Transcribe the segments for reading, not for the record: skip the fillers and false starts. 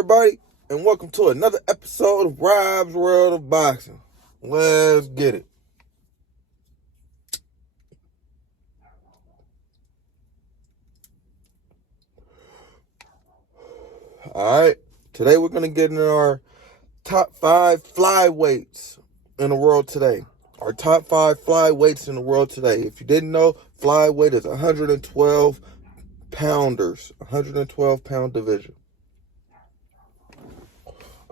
everybody, and welcome to another episode of Rob's World of Boxing. Let's get it. Alright, today we're going to get into our top 5 flyweights in the world today. Our top 5 flyweights in the world today. If you didn't know, flyweight is 112 pounders, 112 pound division.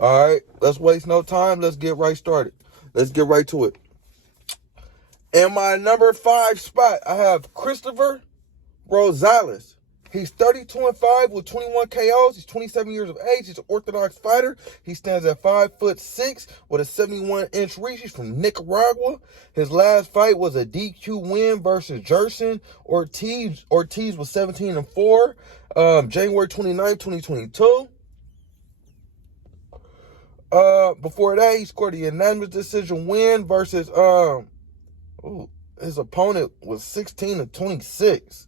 All right, let's waste no time. Let's get right started. Let's get right to it. In my number 5 spot, I have Christopher Rozelle. He's 32-5 with 21 KOs. He's 27 years of age. He's an orthodox fighter. He stands at 5'6" with a 71-inch reach. He's from Nicaragua. His last fight was a DQ win versus Jerson Ortiz. Ortiz was 17-4, January 29, 2022. Before that, he scored a unanimous decision win versus his opponent was 16-26.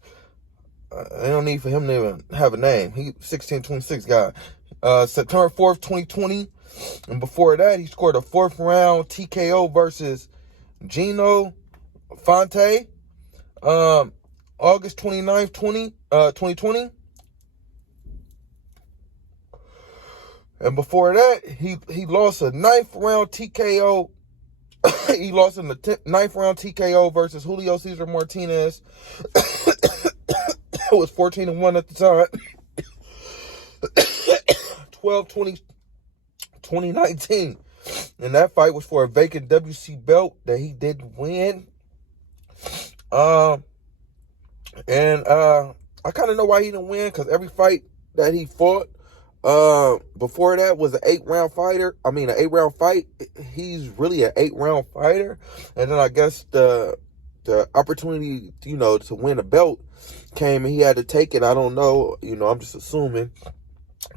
They don't need for him to even have a name. He 16-26 guy. September 4th, 2020. And before that, he scored a 4th round TKO versus Gino Fonte. August 29th, 2020. And before that, he lost a 9th round TKO. He lost in the 9th round TKO versus Julio Cesar Martinez. It was 14-1 at the time. 12-20-2019. And that fight was for a vacant WC belt that he didn't win. I kind of know why he didn't win, because every fight that he fought before that was an 8-round fighter. I mean, an 8-round fight. He's really an 8-round fighter. And then I guess the opportunity, to win a belt came and he had to take it. I don't know. I'm just assuming,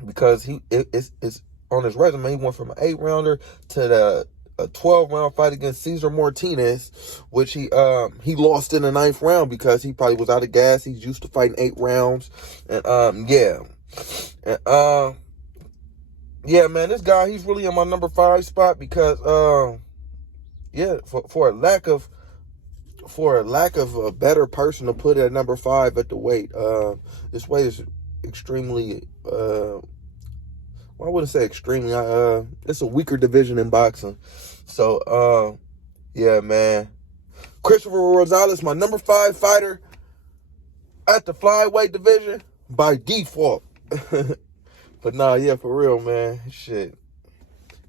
because it's on his resume. He went from an 8-rounder to a 12-round fight against Cesar Martinez, which he lost in the 9th round because he probably was out of gas. He's used to fighting 8 rounds. And yeah, man, this guy, he's really in my number 5 spot because for a lack of a better person to put at number 5 at the weight. This weight is extremely I wouldn't say extremely, it's a weaker division in boxing. So yeah, man. Christopher Rozelle, my number 5 fighter at the flyweight division by default. But nah, yeah, for real, man. Shit.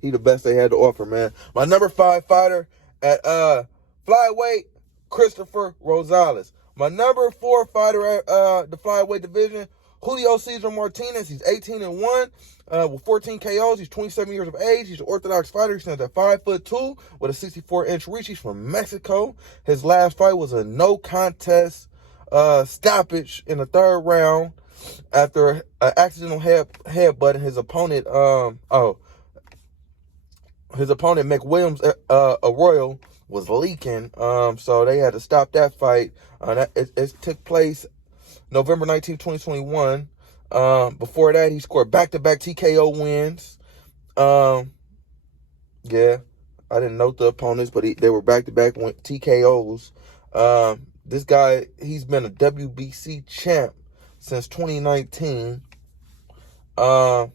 He the best they had to offer, man. My number 5 fighter at flyweight, Christopher Rozelle. My number 4 fighter at the flyweight division, Julio Cesar Martinez. He's 18-1 with 14 KOs. He's 27 years of age. He's an orthodox fighter. He stands at 5'2" with a 64-inch reach. He's from Mexico. His last fight was a no contest stoppage in the 3rd round after an accidental headbutt. His opponent, McWilliams Arroyo was leaking, so they had to stop that fight. It took place November 19, 2021. Before that, he scored back-to-back TKO wins. Yeah, I didn't note the opponents, but they were back-to-back TKOs. This guy, he's been a WBC champ since 2019. As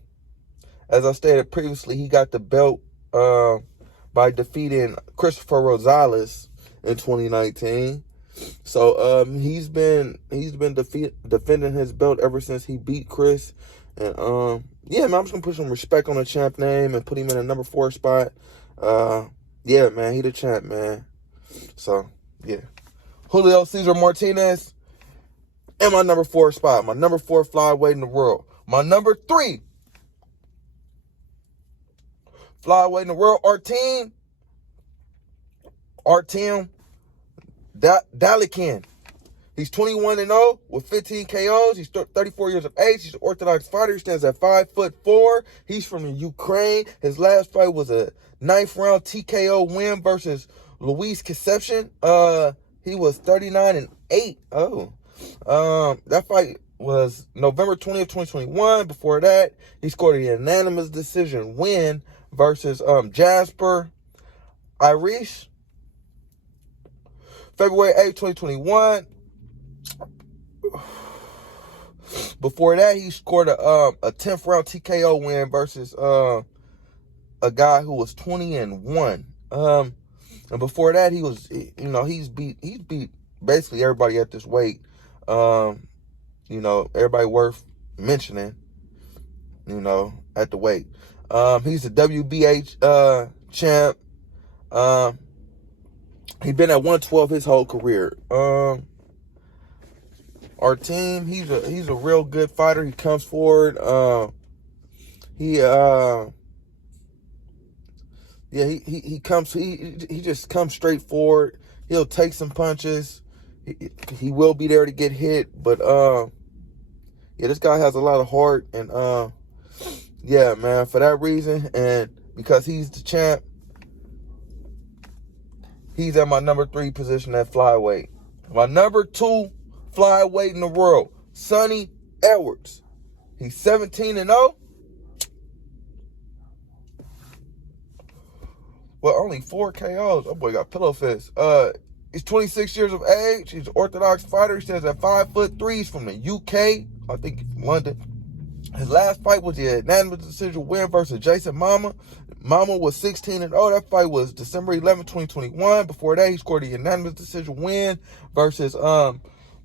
I stated previously, he got the belt by defeating Christopher Rozelle in 2019. So he's been defending his belt ever since he beat Chris. And yeah, man, I'm just gonna put some respect on the champ name and put him in a number 4 spot. Yeah, man, he the champ, man. So yeah, Julio Cesar Martinez in my number 4 spot, my number 4 flyweight in the world. My number 3 flyweight in the world, Artem Lobov. He's 21-0 with 15 KOs. He's 34 years of age. He's an orthodox fighter. He stands at 5'4". He's from Ukraine. His last fight was a 9th round TKO win versus Luis Concepcion. He was 39-8. That fight was November 20th, 2021. Before that, he scored a unanimous decision win versus Jasper Irish. February 8th, 2021. Before that, he scored a 10th round TKO win versus a guy who was 20-1. And before that, he was, he's beat basically everybody at this weight. Everybody worth mentioning, at the weight. He's a WBA champ. He's been at 112 his whole career. Artem, he's a real good fighter. He comes forward. He just comes straight forward. He'll take some punches. He will be there to get hit, but this guy has a lot of heart, and yeah, man, for that reason and because he's the champ, he's at my number 3 position at flyweight. My number 2 flyweight in the world, Sonny Edwards. He's 17-0. Well, only 4 KOs. Oh boy, got pillow fist. He's 26 years of age. He's an orthodox fighter. He stands at 5'3". He's from the UK. I think from London. His last fight was the unanimous decision win versus Jason Mama. Mama was 16-0. That fight was December 11, 2021. Before that, he scored a unanimous decision win versus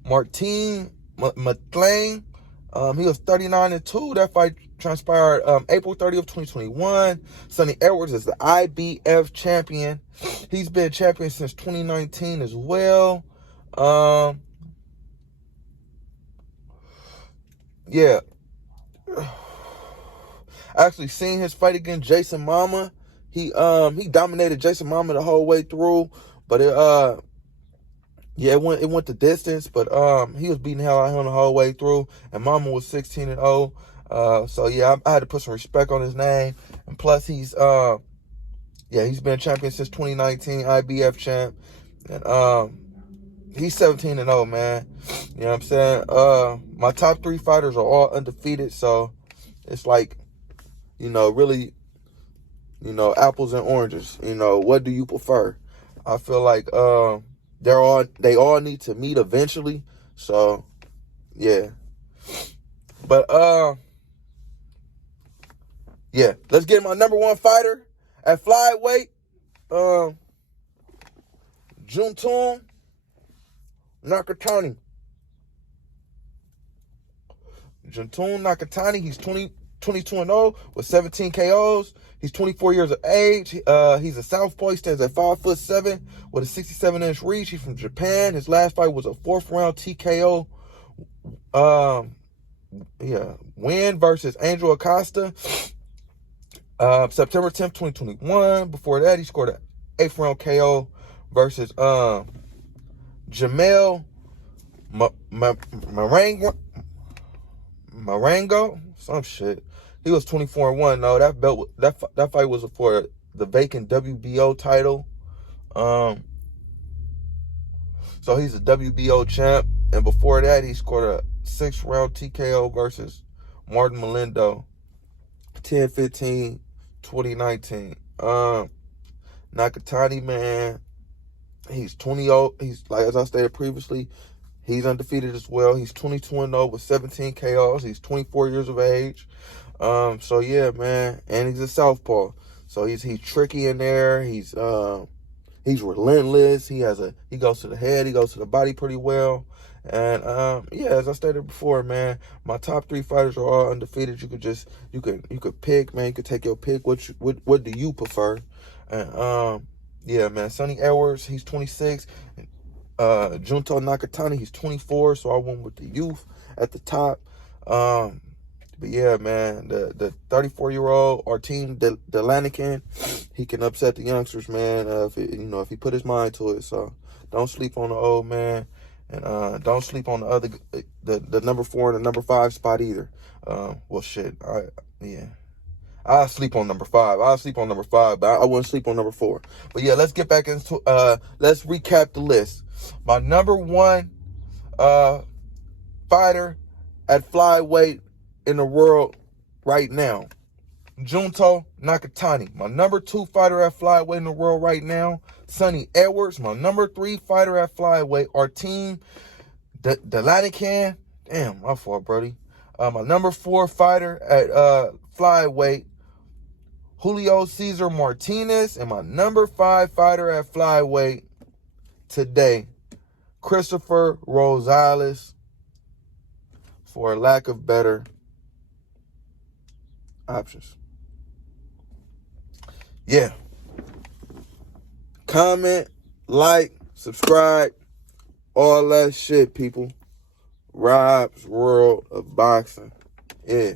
Martin McLean. He was 39-2. That fight transpired April 30th, 2021. Sonny Edwards is the IBF champion. He's been champion since 2019 as well. Yeah. Actually seen his fight against Jason Mama. He dominated Jason Mama the whole way through, but it went the distance, but he was beating hell out of him the whole way through, and Mama was 16-0. So yeah, I had to put some respect on his name, and plus he's been champion since 2019, IBF champ, and he's 17-0, man. You know what I'm saying? My top 3 fighters are all undefeated, so it's like, really, apples and oranges. What do you prefer? I feel like they all need to meet eventually. So yeah. But let's get my number 1 fighter at flyweight. Junto Nakatani. Junto Nakatani, he's 22-0 with 17 KOs. He's 24 years of age. He's a southpaw. He stands at 5'7" with a 67-inch reach. He's from Japan. His last fight was a 4th round TKO win versus Angel Acosta. September 10th, 2021. Before that, he scored an 8th round KO versus Jamel Marengo, some shit. He was 24-1. No, that fight was for the vacant WBO title. So he's a WBO champ. And before that, he scored a 6th round TKO versus Martin Melindo, 10-15-2019. Nakatani, man, he's 20. He's, like, as I stated previously, he's undefeated as well. He's 22-0 with 17 KOs. He's 24 years of age. So yeah, man, and he's a southpaw. So he's tricky in there. He's relentless. He goes to the head. He goes to the body pretty well. And as I stated before, man, my top 3 fighters are all undefeated. You could pick, man. You could take your pick. What do you prefer? And man, Sonny Edwards, he's 26. Junto Nakatani, he's 24. So I went with the youth at the top. But yeah, man, the 34-year-old Artem Lobov, he can upset the youngsters, man. If he put his mind to it. So don't sleep on the old man, and don't sleep on the number 4 and the number 5 spot either. I'll sleep on number 5. I'll sleep on number 5, but I wouldn't sleep on number 4. But yeah, let's get back into let's recap the list. My number 1 fighter at flyweight in the world right now, Junto Nakatani. My number 2 fighter at flyweight in the world right now, Sonny Edwards. My number 3 fighter at flyweight, Artem Lobov. Damn, my fault, Brody. My number 4 fighter at flyweight, Julio Cesar Martinez. And my number 5 fighter at flyweight today, Christopher Rozelle, for a lack of better options. Yeah. Comment, like, subscribe, all that shit, people. Rob's World of Boxing. Yeah.